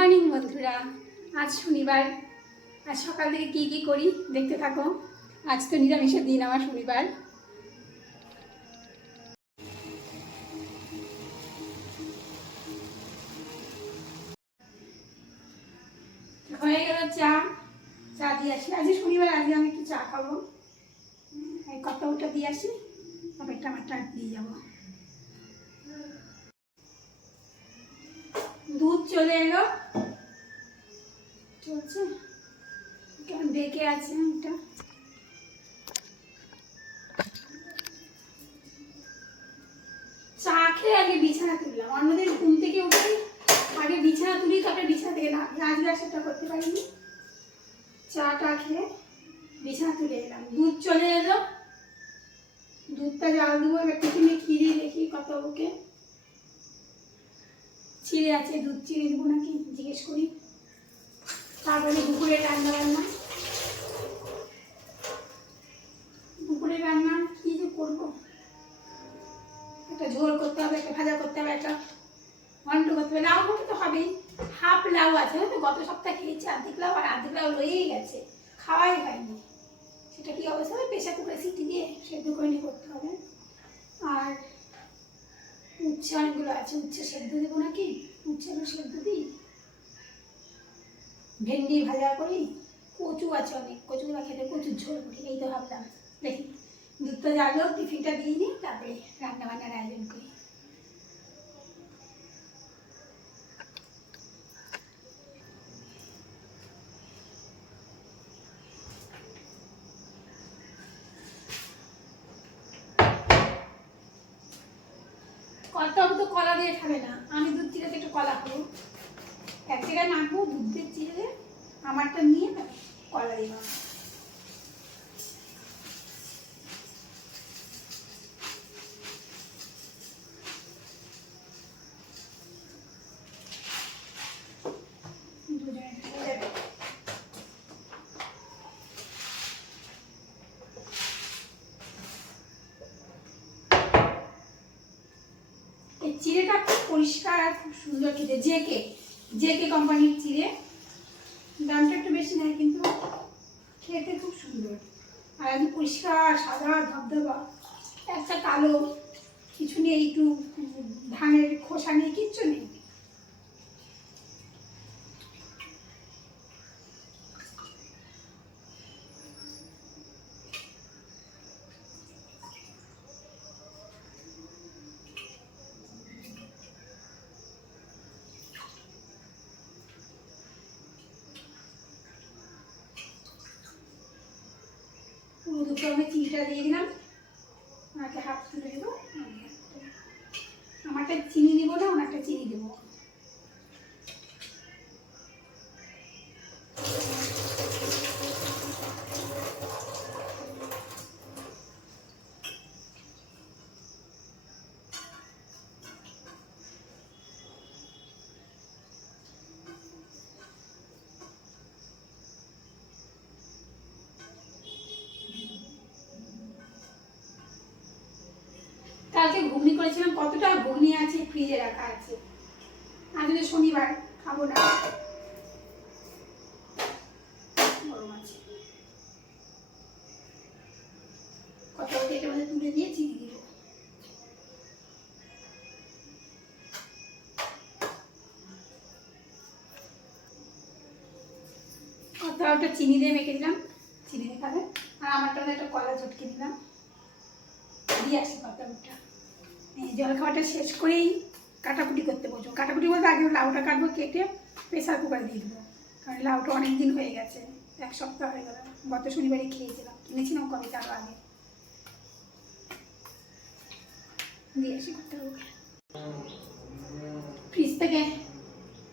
Morning বন্ধুরা, আজ শনিবার। আজ সকাল থেকে কি করি দেখতে থাকো। আজ তো নিরামিষের দিন, আমার শনিবার। হয়ে গেল চা দিয়ে আসি। আজ শনিবার, আজকে আমি একটু চা খাবো। এই কতটা দিয়ে আসি, তবে টমাটা দিয়ে যাবো। দুধ চলে এলো, চলছে কেমন ডেকে আছে। এটা চা খেয়ে আগে বিছানা তুললাম। অন্যদিন ঘুম থেকে উঠে আগে বিছানা তুলি, তারপরে বিছানা থেকে না, আজকে আর সেটা করতে পারিনি। চাটা খেয়ে বিছানা তুলে এলাম। দুধ চলে এলো, দুধটা জাল দেবো। এবার টিফিনে খিরি দেখি কত ওকে চিড়ে আছে, দুধ চিড়ে দেবো নাকি জিজ্ঞেস করি। তারপরে দুপুরে রান্না কি যে করবো। একটা ঝোল করতে হবে, একটা ভাজা করতে হবে, একটা ঘন্ট করতে হবে। লাউ ঘন্ট তো হবেই। হাফ লাউ আছে, তো গত সপ্তাহে খেয়েছি অর্ধেক লাউ, আর অর্ধেক লাউ রয়েই গেছে, খাওয়াই হয়নি। সেটা কি অবস্থা হবে, প্রেশার কুকারে সিটি দিয়ে সেদ্ধ করে নিয়ে করতে হবে। আর উচ্ছে অনেকগুলো আছে, উচ্ছে সেদ্ধ দেবো নাকি, উচ্ছেগুলো সেদ্ধ দিই, ভেন্ডি ভাজা করি, কচু আছে অনেক, কচুগুলো খেতে কচুর ঝোল করি। এই তো ভাবলাম, দেখি দুধটা জ্বালো, টিফিনটা দিয়ে নিই, তারপরে রান্না বান্নার আয়োজন করি। কর্তাবু তো কলা দিয়ে খাবে না, আমি দুধ চিড়েতে একটু কলা খাবো। এক জায়গায় মাখবো দুধের চিড়ে, আমারটা নিয়ে কলা দিব। এই চিড়েটা খুব পরিষ্কার, খুব সুন্দর খেতে। জেকে কোম্পানির চিড়ে, দামটা একটু বেশি নেয়, কিন্তু খেতে খুব সুন্দর। আর একদম পরিষ্কার সাদা ধবধবা, একটা কালো কিছু নেই, একটু ধানের খোসা নেই, কিচ্ছু নেই। পুরো দুটো আমি চিনিটা দিয়ে দিলাম, ওনাকে হাফ তুলে দেবো। আমারটা চিনি দেবো না, ওনারটা চিনি দেবো। কালকে ঘুগনি করেছিলাম, কতটা ঘুগনি আছে ফ্রিজে রাখা আছে। আজকে শনিবার, খাবো না, গরম আছে। কত এটার মধ্যে তুলে দিয়ে চিনি দিব। ওটা চিনি দিয়ে মেখে দিলাম, চিনি দিয়ে খাবে। আর আমারটা একটা কলা চটকে দিলাম, দিয়ে আসি কতটা। জল খাওয়াটা শেষ করেই কাটাকুটি করতে বসবো। কাটাকুটি বলতে আগে লাউটা কাটবো, কেটে প্রেসার কুকারে দিয়ে দেবো। কারণ লাউটা অনেক দিন হয়ে গেছে, এক সপ্তাহ হয়ে গেল। গত শনিবারই খেয়েছিলাম, কিনেছিলাম কবে, তারও আগে। দিয়ে আসি করতে হবে। ফ্রিজ থেকে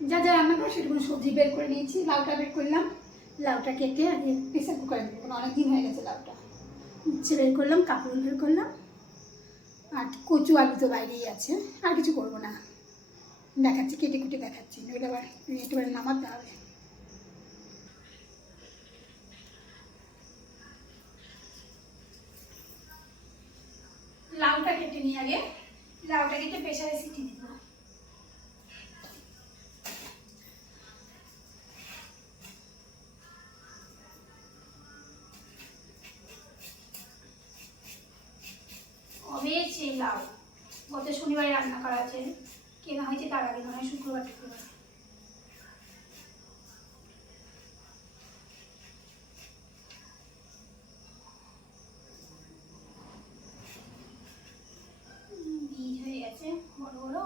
যা যা রান্না করো সেটুকুন সবজি বের করে নিয়েছি। লাউটা বের করলাম, লাউটা কেটে আগে প্রেসার কুকারে দেবো, কারণ অনেক দিন হয়ে গেছে লাউটা। উচ্ছে বের করলাম, কাঁকরোল বের করলাম, আর কচু আলু তো বাইরেই আছে। আর কিছু করবো না, দেখাচ্ছি, কেটে কুটে দেখাচ্ছি, নইলে আবার একেবারে নামাতে হবে। লাউটা কেটে নিই আগে, লাউটা কেটে প্রেসারে সিটি দিব। লাউ গত শনিবারে রান্না করা আছে, কেনা হয়েছে তার আগে, মানে শুক্রবার টুক্রবার। বীজ হয়ে গেছে বড় বড়।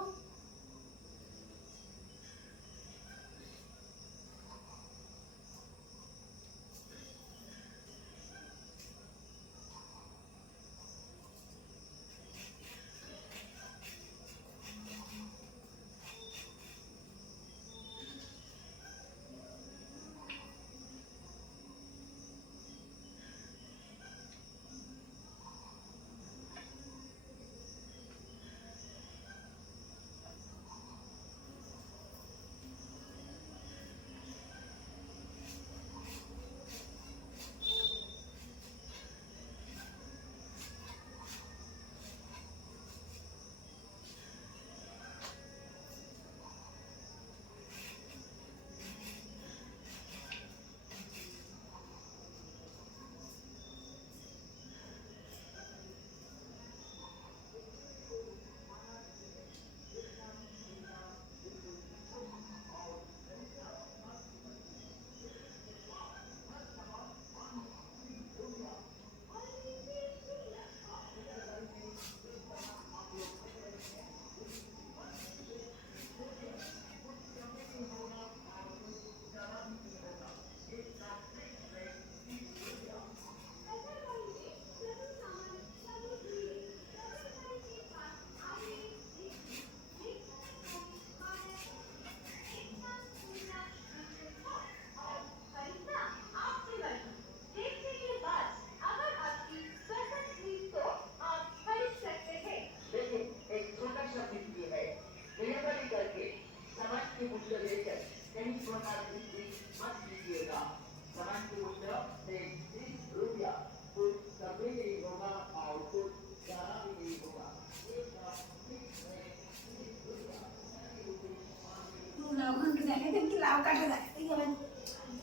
লাউ ঘন্ট দেখাতে একটু লাউ কাটা দেখাতে গেলে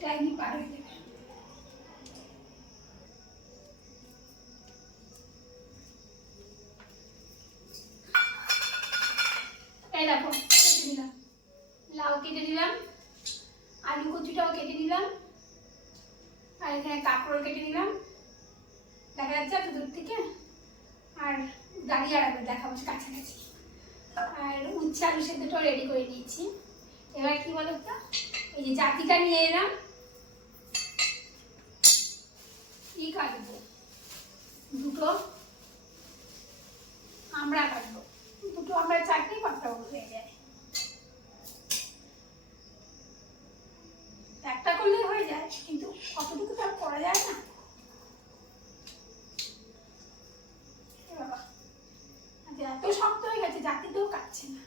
টাইমই পার হয়ে যাবে। এই দেখো কেটে দিলাম, লাউ কেটে দিলাম, আলু কচুটাও কেটে দিলাম, আর এখানে কাঁকরোল কেটে দিলাম, দেখা যাচ্ছে এত দূর থেকে, আর দাঁড়িয়ে আর দেখাবো কাছাকাছি। আর উচ্ছে আলু সেদ্ধটাও রেডি করে নিয়েছি। এবার কি বলো তো, এই যে জাতিটা নিয়ে এলাম, কি কাটবো, দুটো আমরা কাটবো, দুটো আমরা চাটনি কতটা হয়ে যায়, একটা করলেই হয়ে যায়, কিন্তু কতটুকু তো আর করা যায় না। বাবা এত শক্ত হয়ে গেছে, জাতিতেও কাটছে না,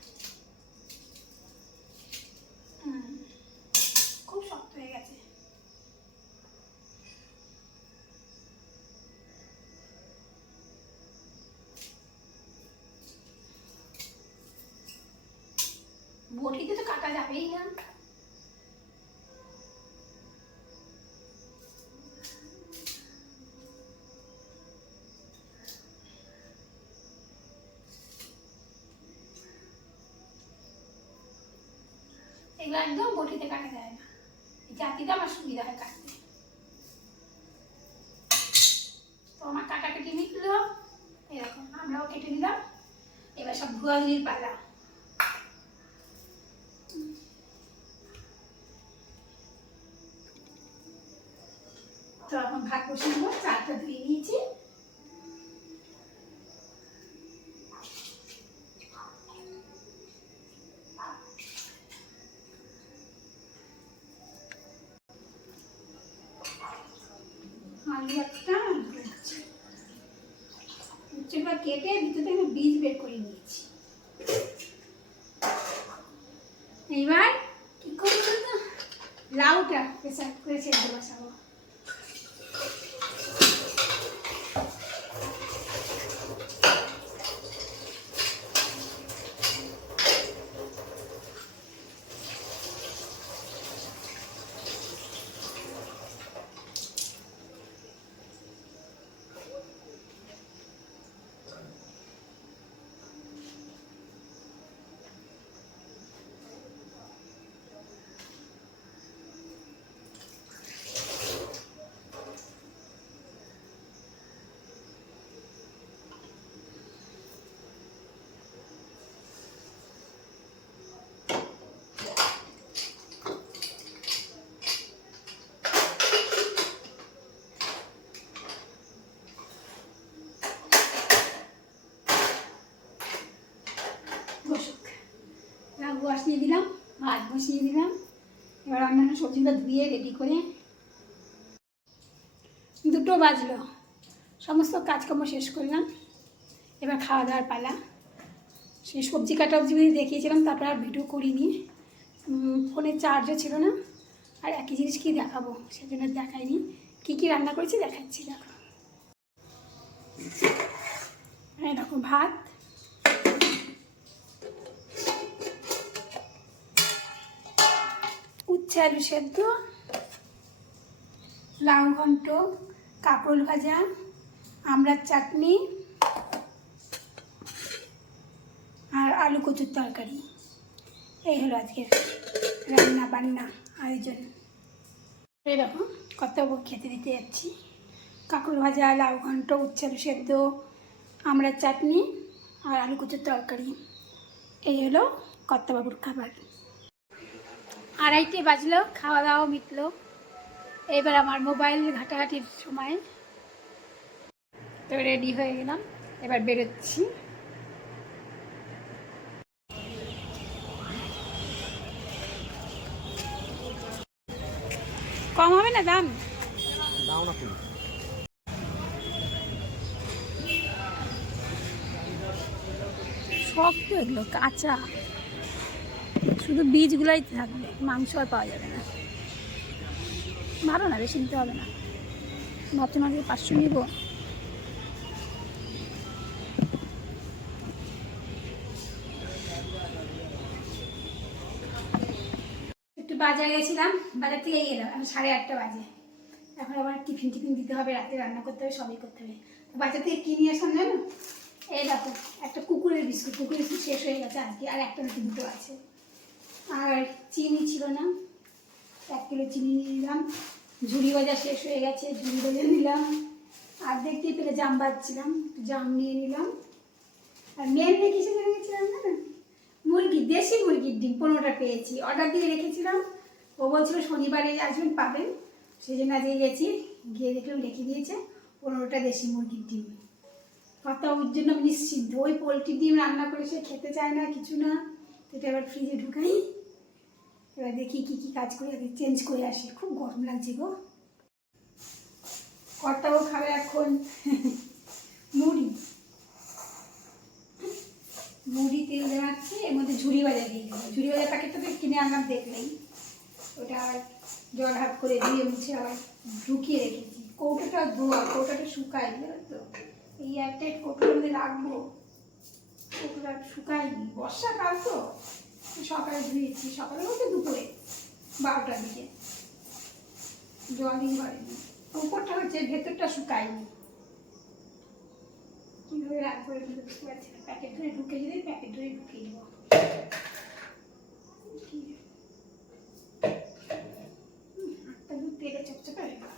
খুব শক্ত হয়ে গেছে। বটিতে তো কাটা যাবেই না। এগুলো একদম বটিতে কাটা যায় না, জাতিটা আমার সুবিধা হয় কাটতে। তো আমার কাটাকাটি মিটলো, এরকম আমরাও কেটে নিলাম। এবার সব ধোয়াধুয়ির পালা। তো এখন ভাত বসে নেবো, চালটা ধুয়ে নিয়েছি। আলু একটা উচ্ছেটা কেটে ভিতর থেকে বীজ বের করে নিয়েছি। এইবার কি করবো বলতো, লাউটা প্রেসার করে সেদ্ধ বসাবো। বসিয়ে দিলাম, ভাত বসিয়ে দিলাম। এবার অন্যান্য সবজিগুলো ধুয়ে রেডি করে 2টো বাজলো, সমস্ত কাজকর্ম শেষ করলাম। এবার খাওয়া দাওয়ার পালা। সেই সবজি কাটা অবধি দেখিয়েছিলাম, তারপর আর ভিডিও করিনি, ফোনে চার্জও ছিল না। আর একই জিনিস কি দেখাবো, সেজন্য দেখাইনি। কী কী রান্না করেছি দেখাচ্ছি, দেখো। এই দেখো ভাত, উচ্ছে আলু সেদ্ধ, লাউ ঘন্ট, কাঁকরোল ভাজা, আমড়ার চাটনি আর আলু কচুর তরকারি। এই হলো আজকের রান্না বান্না আয়োজন। এরকম কত খেতে দিতে যাচ্ছি। কাঁকরোল ভাজা, লাউ ঘন্ট, উচ্ছে আলু সেদ্ধ, আমড়ার চাটনি আর আলু কচুর তরকারি। এই হলো কর্তাবাবুর খাবার। 2:30 বাজলো, খাওয়া দাওয়া মিটলো। এবার আমার মোবাইল ঘাটাঘাটির সময়। তো রেডি হয়ে গেলাম, এবার বেরোচ্ছি। কম হবে না দাম? শক্ত এগুলো, কাঁচা, শুধু বীজগুলাই থাকবে, মাংস আর পাওয়া যাবে না। ভালো না, বেশি নিতে হবে না। ভাবছিলাম আজকে 500 নিব। একটু বাজারে গেছিলাম, বাজার থেকে এলাম, আমি 8:30 বাজে। এখন আবার টিফিন দিতে হবে, রাতে রান্না করতে হবে, সবই করতে হবে। বাজার থেকে কিনে আসলাম জানো, এই দেখো একটা কুকুরের বিস্কুট শেষ হয়ে গেছে আজকে, আর একটা নাকি 2টো আছে। আর চিনি ছিল না, 1 কিলো চিনি নিয়ে নিলাম। ঝুড়ি ভাজা শেষ হয়ে গেছে, ঝুড়ি ভাজা নিলাম। আর দেখতেই পেলে জাম বাজছিলাম, জাম নিয়ে নিলাম। আর মেন রেখেছি রেখেছিলাম না, মুরগি, দেশি মুরগির ডিম 15টা পেয়েছি, অর্ডার দিয়ে রেখেছিলাম। ও বলছিল শনিবারে আসবেন, পাবেন। সেই জন্য আজকে গেছি, গিয়ে দেখলাম রেখে দিয়েছে 15টা দেশি মুরগির ডিম। কথা ওর জন্য আমি নিশ্চিন্ত, ওই পোলট্রির ডিম রান্না করে সে খেতে চায় না, কিছু না। এটা এবার ফ্রিজে ঢুকাই, এবার দেখি কী কী কাজ করে চেঞ্জ করে আসি। খুব গরম লাগছে গো। কর্তাও খাবে এখন মুড়ি, তেল দেওয়াচ্ছি, এর মধ্যে ঝুড়ি ভাজা দিয়ে দেবো। ঝুড়ি ভাজা প্যাকেটটা তো কিনে আনলাম দেখলেই, ওটা আবার জল হাত করে দিয়ে মুছে আবার ঢুকিয়ে রেখেছি। কৌটোটা ধোয়া, কৌটোটা শুকায় তো, এই একটা কৌটোর মধ্যে রাখবো। কৌটোটা শুকায়নি, বর্ষাকাল তো, সকালে ধুয়েছি, সকালে বলতে দুপুরে 12টার দিকে, জলই হয়নি। উপরটা হচ্ছে, ভেতরটা শুকায়নি। কীভাবে রাখবো বুঝতে পারছি না। প্যাকেট ধরে ঢুকে যদি প্যাকেট ধরে ঢুকিয়ে দেবো। হাতটা কিন্তু তেলে চপচপে হয়ে গেল।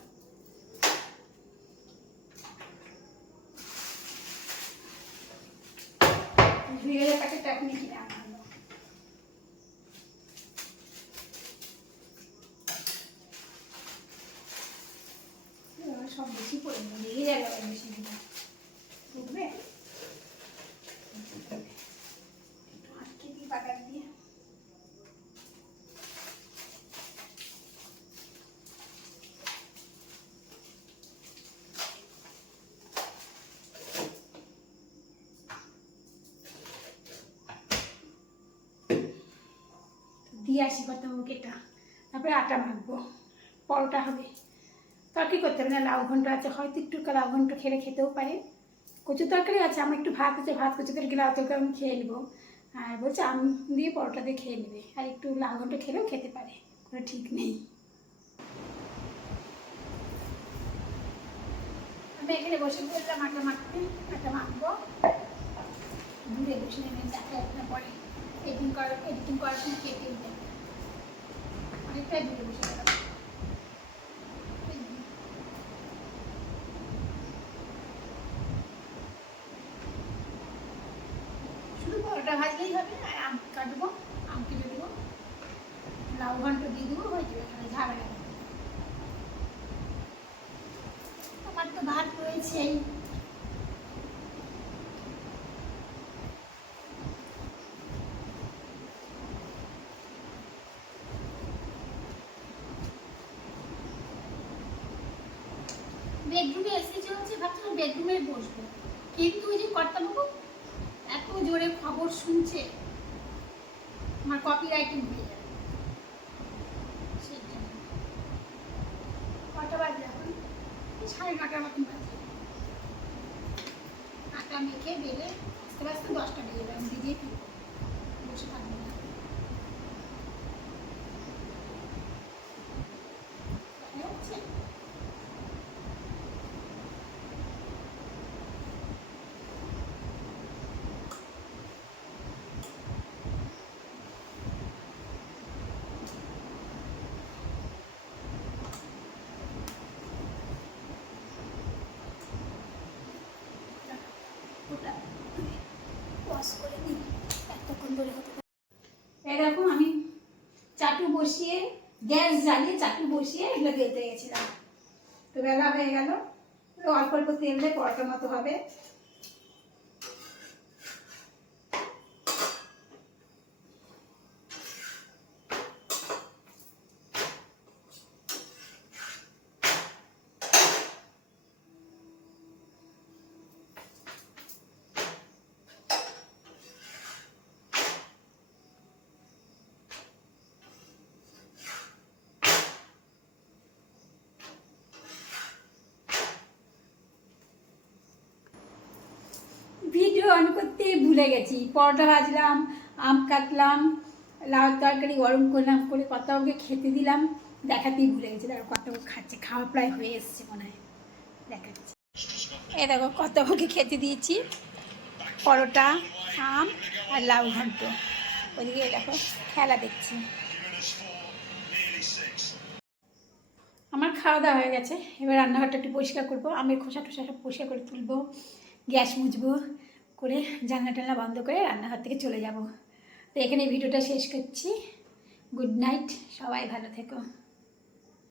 ধুয়ে প্যাকেটটা এখন কিনে আনবো। সব বেশি পড়ে লেগে যাবে, বেশি দিলে উঠবে। আটকে দিই বাটার দিয়ে। দিয়ে আসি কত কেটা, তারপরে আটা মাখবো, পরোটা হবে। তরকারি করতে হবে না, লাউ ঘন্ট আছে, হয়তো একটু লাউ ঘন্ট খেলে খেতেও পারে। কচু তরকারি আছে, আমার একটু ভাত আছে, ভাত কচু তরকারি লাউ তরকারি আমি খেয়ে নেবো। আর বলছে আম দিয়ে পরোটা দিয়ে খেয়ে নেবে, আর একটু লাউ ঘন্ট খেলেও খেতে পারে, কোনো ঠিক নেই। আমি এখানে বসে বললাম আটা মাখতে, আটা মাখবো। দূরে বসে নেবে, দেখা একটা পরে এডিটিং করার সময় কেটে দেবে, অনেকটাই দূরে বসে গেলাম। শুধু পরোটা ভাজলেই হবে, আর আম কাটবো, আম কেটে দেবো, লাউ ঘন্ট দিয়ে দেবো, হয়ে যাবে, এখানে ঝামেলা নেই। আমার তো ভাত রয়েছেই। বেডরুমে এসে চলছে, ভাবছিলাম বেডরুমে বসবো, কিন্তু ওই যে কর্তাবাবু এত জোরে খবর শুনছে আমার কপিরাইটিং হয়ে যাবে। সেই জন্য কটা বাজে এখন? 9:30 মতন বাজে। আটা মেখে বেলে আস্তে আস্তে 10টা বেজে যাবে, আমি দিদিয়ে ফিরবো, বসে থাকবো না। হচ্ছে ওয়াশ করে নিই, এতক্ষণ ধরে হতে থাকে। এই দেখো আমি চাটু বসিয়ে, গ্যাস জ্বালিয়ে চাটু বসিয়ে এগুলো বেলতে গেছিলাম, তো বেলা হয়ে গেল। অল্প অল্প তেল দিয়ে পরোটার মতো হবে। ভিডিও অন করতে ভুলে গেছি, পরোটা ভাজলাম, আম কাটলাম, লাউ তরকারি গরম করলাম, করে কর্তাবাবুকে খেতে দিলাম, দেখাতেই ভুলে গেছি। দেখো কর্তাবাবু খাচ্ছে, খাওয়া প্রায় হয়ে এসছে মনে হয়, দেখাচ্ছি। এই দেখো কর্তাবাবুকে খেতে দিয়েছি পরোটা, আম আর লাউ ঘন্ট। ওইদিকে দেখো খেলা দেখছি। আমার খাওয়া দাওয়া হয়ে গেছে, এবার রান্নাঘরটা একটু পরিষ্কার করবো, আমের খোসা টোসা সব পরিষ্কার করে তুলবো, গ্যাস মুছবো, করে জানলা টানলা বন্ধ করে রান্নাঘর থেকে চলে যাব। তো এখানে ভিডিওটা শেষ করছি। গুড নাইট, সবাই ভালো থেকো।